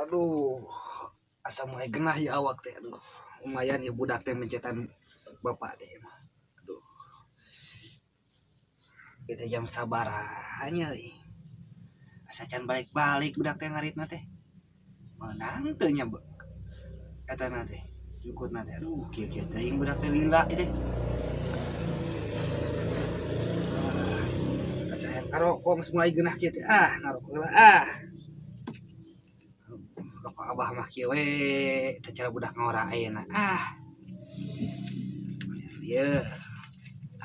Aduh, asa mulai genah ya awak teh. Aduh, lumayan ya budak teh mencetan bapak teh mah. Aduh, kita jam sabarannya euy. Asa can balik-balik budak teh ngaritna teh. Menang teu nya, katana teh. Jukutna teh. Aduh, kieu-kieu teuing budak teh lila teh. Asa hayang karokok geus mulai genah kieu teh. Ngarokok heula. Rokok abah mah kieu we teu cara budak ngora ayeuna. Ieu.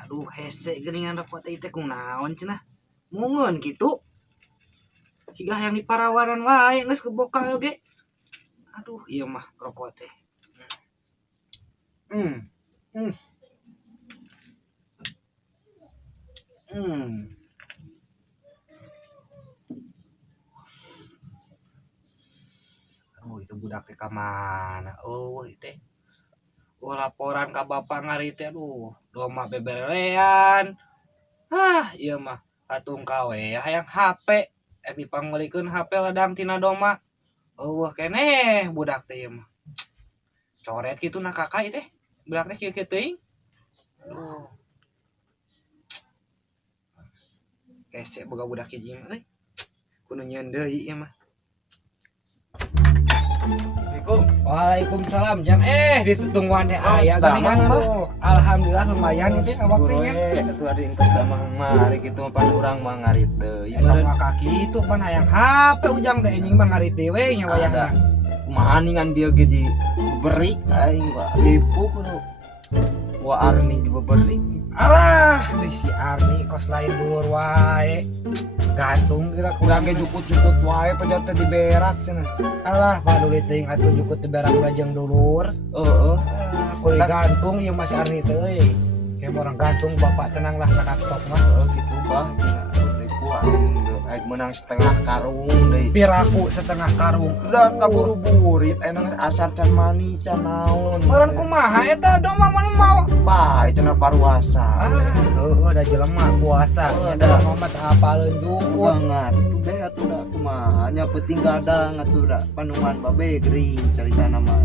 Aduh hese geuningan rokok teh teh kunaon cenah. Mungeun kitu. Siga hayang diparawanan wae geus keboka oge. Aduh ieu mah rokok teh. Hmm. Hmm. Hmm. Oh itu budak teh ka mana? Oh teh. Laporan ka bapak ngari teh aduh, doma beberelean. Ieu mah atung kawe hayang HP. Dipanggulikeun HP ladang tina doma. Eueuh keneh budak teh ieu mah. Coret kitu na kakak ieu teh. Budak teh kieu-kieu teuing. Aduh. Hese boga budak hiji mah euy. Kudu nyieun deui ieu mah. Assalamualaikum. Waalaikumsalam. Jam ditungguan teh aya geuningan mah. Alhamdulillah lumayan itu awak teh nya. Atuh ari engkeus damang mari kitu pan urang mah ngarit deui. Meureun kaki itu pan hayang HP ujang teh anjing mah ngarit deui we nya wayahna. Kumaha ningan dia ge di berik aing mah lipu kudu. Wa Arni di beberik. Alah, di si Arni kos lain dulur wae. Gantung kira Urang ge jukut-jukut wae pejot teh diberak cenah. Alah, paduli teuing atuh jukut teh berak jeung dulur. Heeh. Kulit gantung ieu masih Arni teh euy. Kayak orang gantung bapak tenang lah nak stok mah. Kitu bah cenah lipu aing menang setengah karung deui. Piraku setengah karung. Udah kaburu burit enang asar can mani can naon. Meureun kumaha eta doma mun mau. Bae cenah paruasa. Heueuh da jelema puasa. Da mah teh apaleun jukut. Banget itu be atuh da kumaha nya penting gadang atuh da panuman babe gering caritana mah.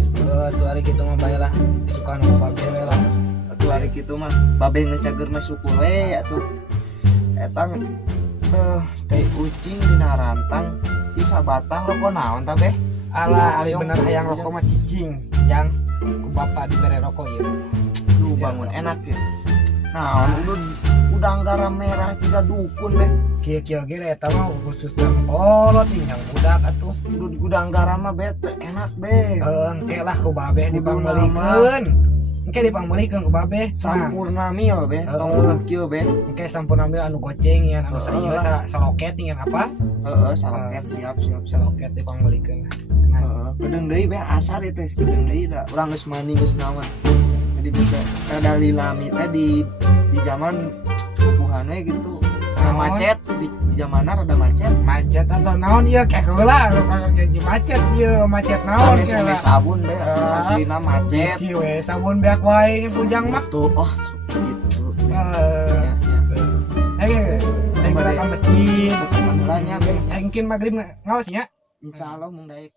Tuh hari kitu mah bae lah disukan ku babe we lah. Atuh hari kitu mah babe geus cageurna syukur we atuh. Etang teh kucing dina rantang ci sabatang rokok naon tah beh? Alah ari bener hayang rokok mah cicing. Jang ku bapak dibere rokok ieu. Lu bangun enak ya. Naon udang garam merah jiga dukun beh. Kieu-kieu ge eta mah khusus kolot yang budak atuh. Gudang garam mah bete enak beh. Engke lah ku babe dipangbelikeun. Engke dipangbelikeun ku babe. Sampurna mil beh, tong kieu beh. Engke sampurna mil anu goceng ya anu ieu saloket ngan apa? Heeh, saloket siap. Saloket dipangbelikeun. Heeh, gedeung deui beh asar ieu teh gedeung deui da. Urang geus mani geus naon. Jadi beda kada lilami teh di zaman bubuhan we gitu. Ada macet di zamanna rada macet. Macet atau naon ieu keh heula kalau jadi macet ieu macet naon Sampai sabun deh aslina macet. Si we sabun beak wae kujang mah. Tuh, gitu. Ayo kita ke masjid. Alhamdulillahnya beh. Mungkin maghrib ngaos nya. Insyaallah mung daek.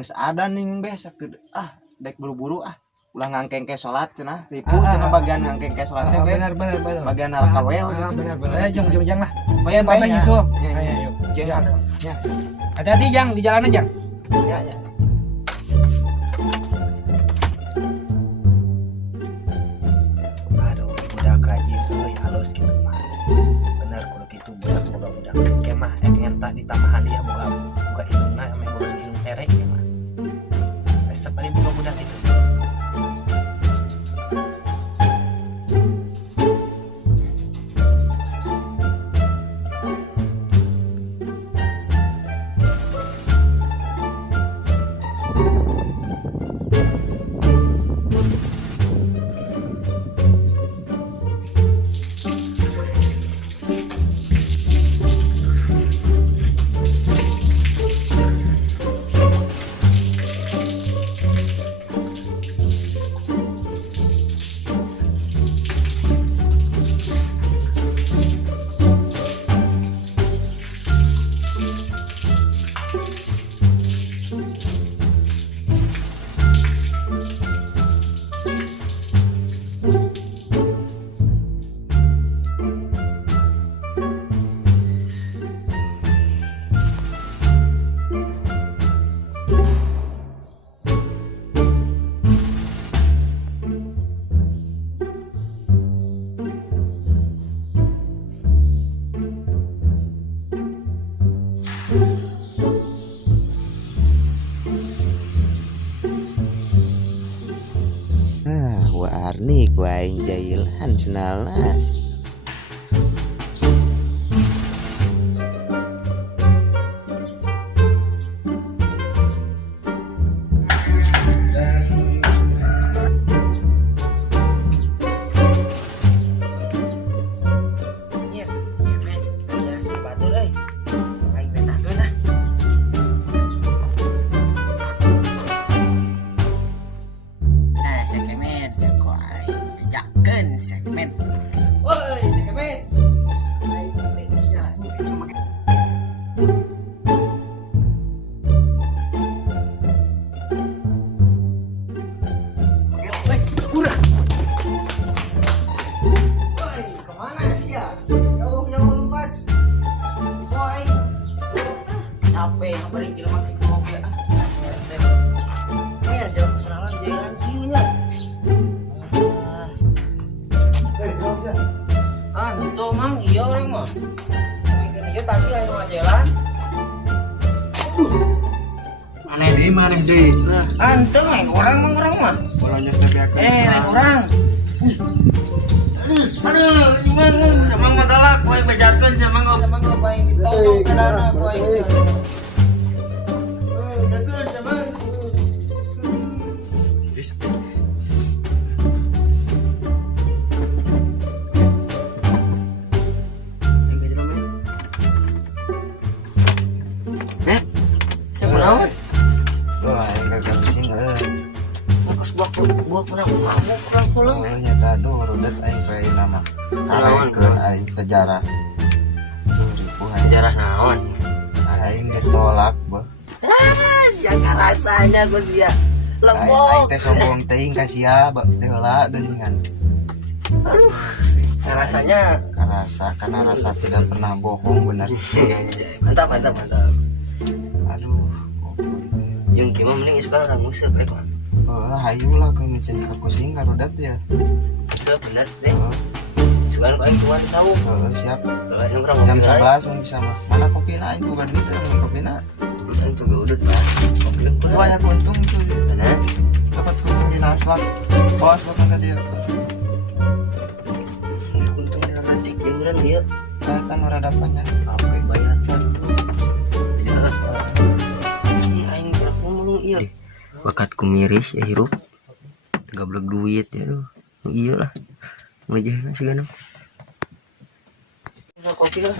geus ada ning besok dek buru-buru ulah ngangkeng ke salat cenah ripu cenah bagian ngangkeng ke salat teh benar bagian kawel gitu benar jang jang lah bae bapak nyusul ya yuk jangan ya hati-hati jang di jalan aja ya aduh udah kaji euy halus gitu mah bener kudu kitu budak kemah nyenta di tamahan dia buka indungna ame boga indung terek ya mah resep ari budak itu warni ku aing jailan senalas segmen. Woi, segmen. Aing Indonesia. Udah. Woi, kemana sih ya? Jauh lompat. Woi. Capek ngabarin jelema ke mobil jalan kesenangan jalan view-nya. Itu mang iya orang mah mungkin iya tadi lain jalan mana di antum orang mah bolanya lain orang aduh gimana emang magalak poin bejakeun sama ngau poin ditongong kenana poin dekeun sama buat pulang pulang. Oh nyata aduh rudet aing bae nama. Karena aing sejarah. Sejarah naon? Aing ditolak, Beuh. Siaga rasanya gua dia. Lembok. Aing teh sombong teuing ka sia, teh heula geuningan. Aduh. Rasanya karena rasa tidak pernah bohong benar. Mantap. Aduh. Jeung kieu mah mending sekarang orang musir bae mah. Hayulah ke mesin kakusing karudat ya. Bener deh. Sekarang paling tuan sawu. Siap. Jam 11 bisa mah. Mana kopina itu bukan gitu kopina. Itu gak udah mah. Kopi itu banyak untung itu. Benar. Dapat untung di nasbak. Bos bakal ke dia. Untung di nanti kieuran dia. Datang meradapannya. Apa bayar kan. Ya. Ini aing gerak ngomong ieu. Bakatku miris ya hirup gablek duit ya aduh iyalah ngejehna segana kopi lah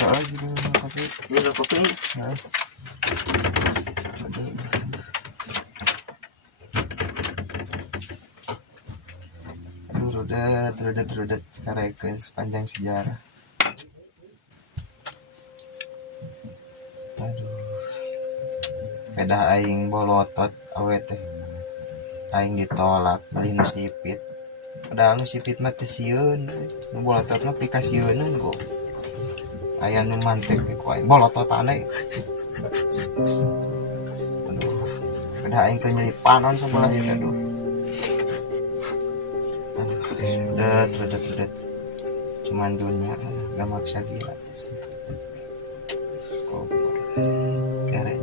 kopi aduh rudet karekeun sepanjang sejarah aduh Kedah aing bolotot awet teh aing ditolak beli nu sipit padahal nu sipit mah teu sieun nu bolotot mah pikasieunun kok aya nu mantek ku aing bolototan aing aduh kedah aing keur nyeri panon sabelah eta aduh redet cuman dunia gak maksa gila kok kere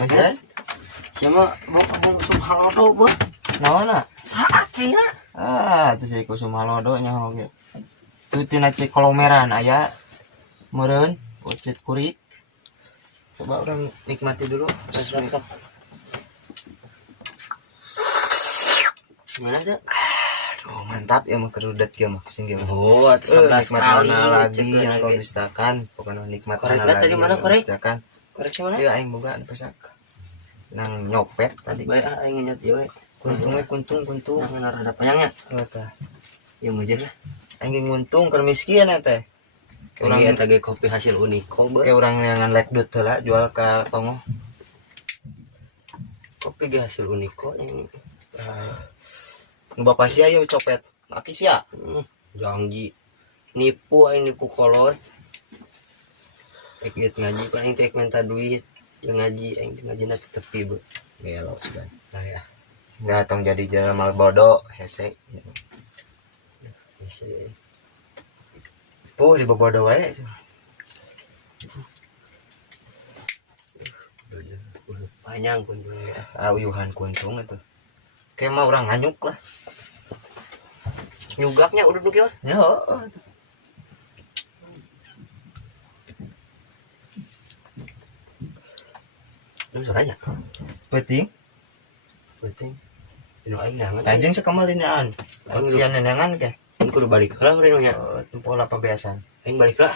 Oke, Sama mau sum halodo beuh. naona? Saat cina. Tuh si kusum halodo nya oge. Tuh tina cek kolomeran aya meureun ucit kurik. Coba orang nikmati dulu. Sok. Gimana tuh? Aduh, mantap ya mah kerudet ya mah pusing ya. Oh, 11 kali lagi yang kau dustakan. Pokoknya nikmat Koreknya tadi mana korek? Dustakan. Koreksi mana? Ieu aing boga anu pesak. Nang nyopet tadi. Bae aing nginget ieu we. Kuntung. Nang rada panjangnya. Oh tah. Ieu meujeun lah. Aing nguntung keur miskin teh. Urang eta ge kopi hasil Uniko beuh. Kayak orang yang lek dut heula jual ka tongo. Kopi ge hasil Uniko yang Nu bapak sia ieu copet. Maki sia. janji nipu aing nipu kolot. Ek ngaji kan aing teh minta duit. Jeung ngaji aing ngajina teh tepi beuh. Gelo sugan. Nah ya. Nggak tong jadi jelema bodoh hese. Di bobodo wae. Panjang pun ya. Uyuhan kuntung itu. Kayak mah orang nganyuk lah. Nyugaknya udah dulu gimana? Ya, Lu suaranya? penting. Inu aing nangan. Anjing sakamalinian. Sian nenengan ke. Mun kudu balik heula urang nya. Itu pola pembiasaan. Aing balik lah.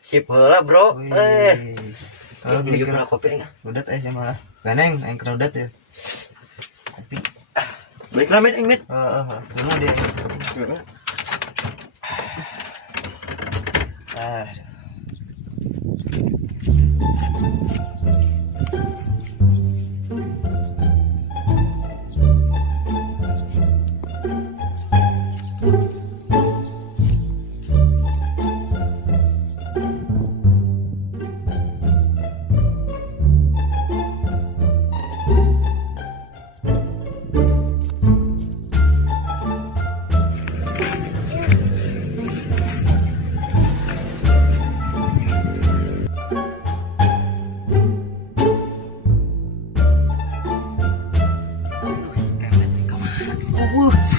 Sip heula, Bro. Kalau Gitu gitu lah kopi aing. udah teh sama lah. Ganeng aing keur udah ya. Kopi. Balik lah met aing met. Dulu dia.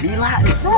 Gila itu.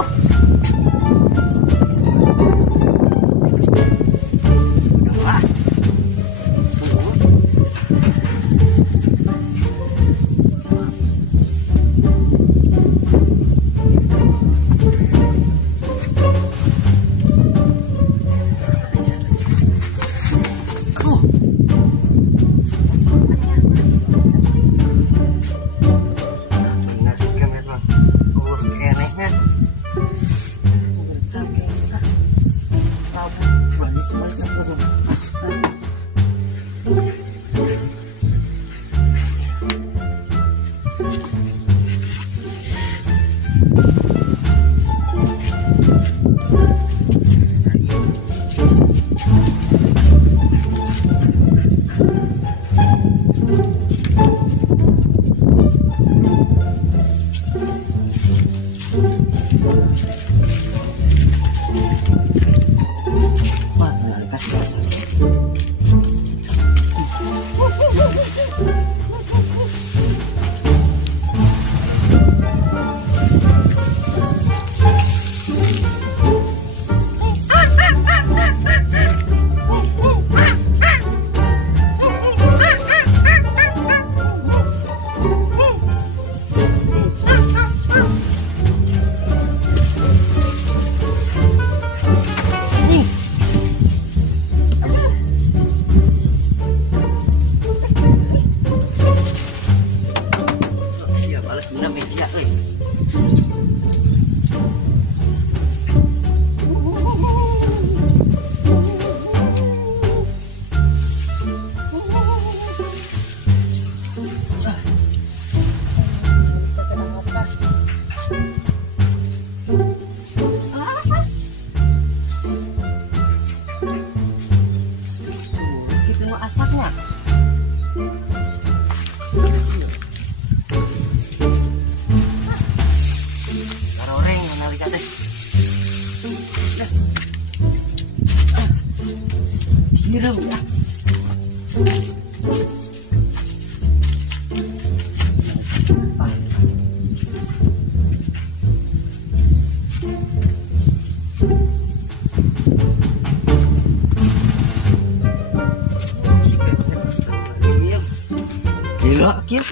Gila kieu.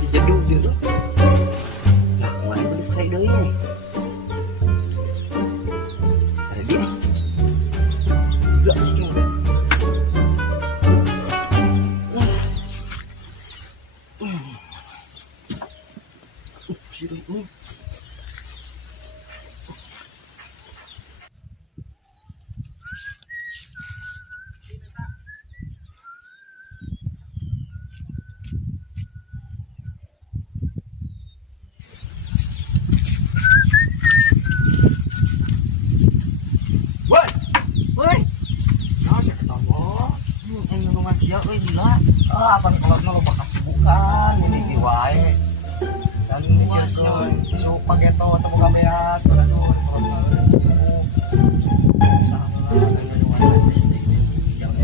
Dijeduk gitu. Nah, kemarin beli sare deui nih. Sare dia. Gila sih kieu. Woi. Naon sih ketemu? Aing nu ngacia euy gila. Ah, apa kolotna lo bekas bukan ini di wae. Dan Wah, isu paketo temu kabeas pada tuh kolotna.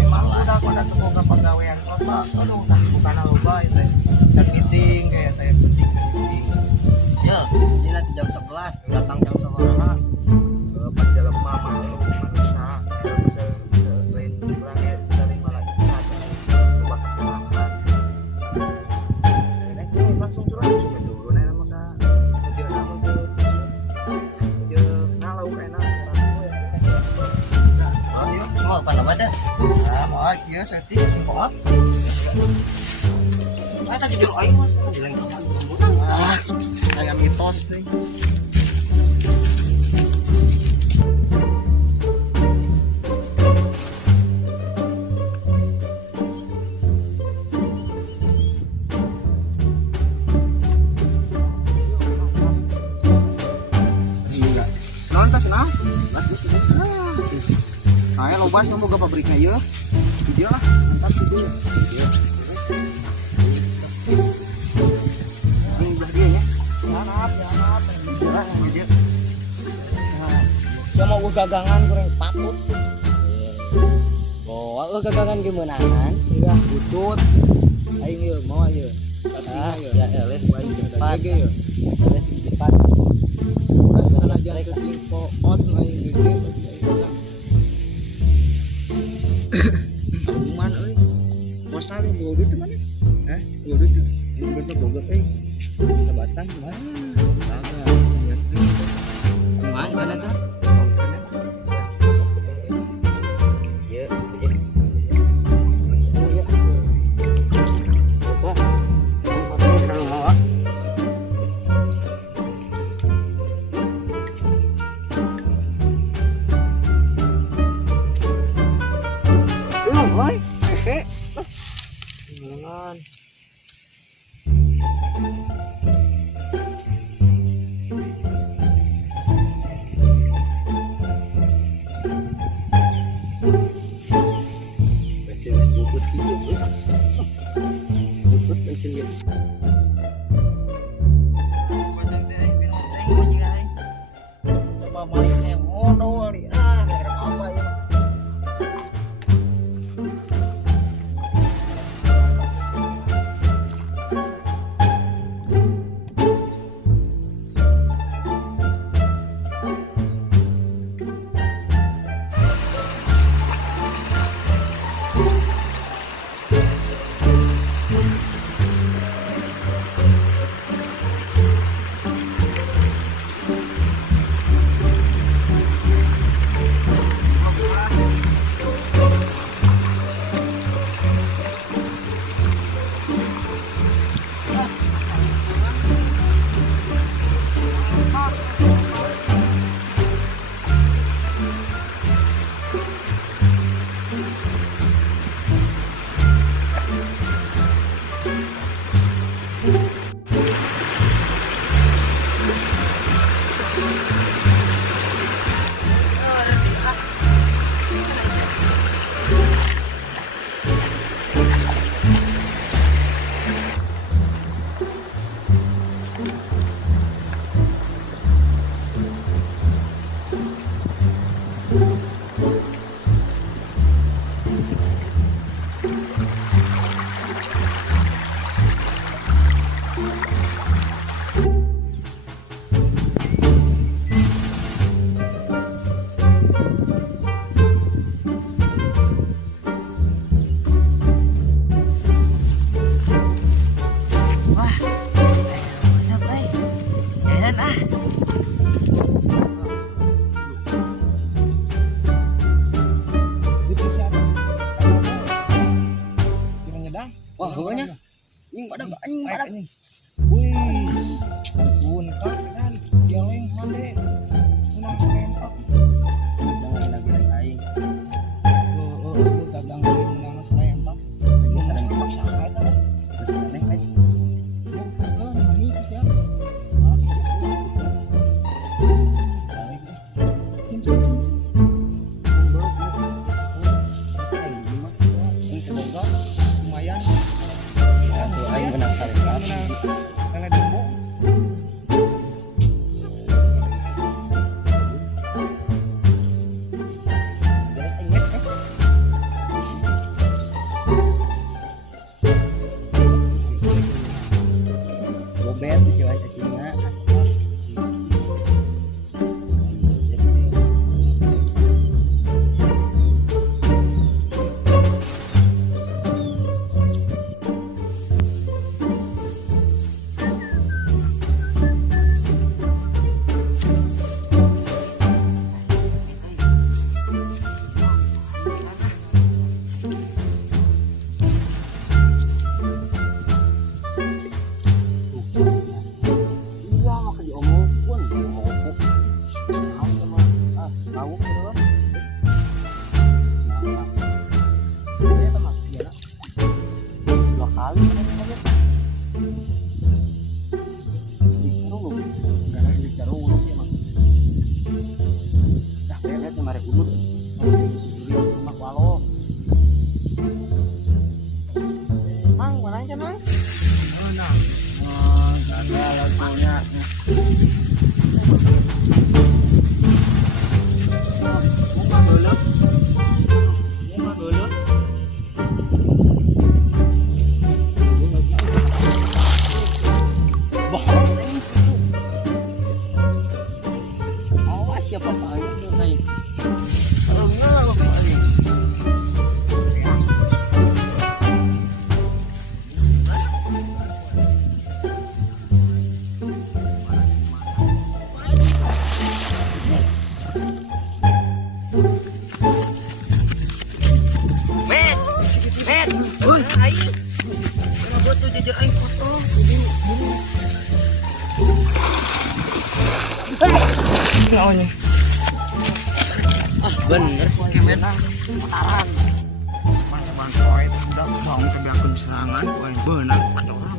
emang udah pada teboga pagawean kota. Aduh, bukan loba itu. Dan meeting kayak teh penting dan meeting. Ya, Ini nanti jam 11 datang jam 11. Pas jalan mama lu manusia bisa lain pulang ya dari malah kita coba kasih makan. Nah, langsung turun langsung turun enak maka kerja nama kerja nalau enak ayo mau apa nama dah? nah mau aja setting tingkot Tak jujur aing mah jeleng kayak mitos nih. Naon tas nah? Nah, loba sih boga pabriknya ieu. Video lah, mantap video. Ini belah dia ya. Janap. Jalan yang dia. Saya mau gagangan kurang patut. Oh, gagangan kemenangan. Iya, butut. Aing ieu mau ieu. Ah, ya eleh Aing cepat ge ieu. eleh cepat. Sana jangan ke info out aing gege. Cuman euy. Kosan bawa duit mana? Hah? Bawa duit tuh. Ini bener boga euy. Bisa batang gimana? Kagak. Ya tuh. Mang kana tah? Ya, coba maliknya mono wali apa ya? badag anjing badag. Wih, ampun kak kan, geleng hande, menang serempak. Jangan lagi aing. Lu gagang lagi menang serempak. Ini sedang dipaksa kita kan. Terus aneh aing. Ini siap. Lumayan. Aing menang serempak. Lele dembo. Bobet si wae cacingna. Iya maka diomong pun ngomong. Tahu sama tahu kan? Dia termasuk dia nak. 2 kali kan dia. Dikerung, karena dikerung sih mah. Dah lihat kemarin ulut. Di rumah walo. Mang, mana aja mang? Mana? Ada lagunya. Bunga dulu. Bunga dulu. Bohong ini situ. Awas ya papa itu naik. Enggak kali. Woi, aing. Kenapa tuh jajar aing foto? Ngawanya. Ah, bener sih kemen putaran. Mana poin udah bang ke belakang serangan, poin benar pacoran.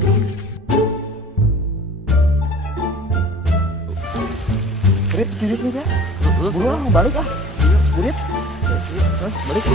Burit, diri sini ya. Buruan balik ah. Burit. Balik.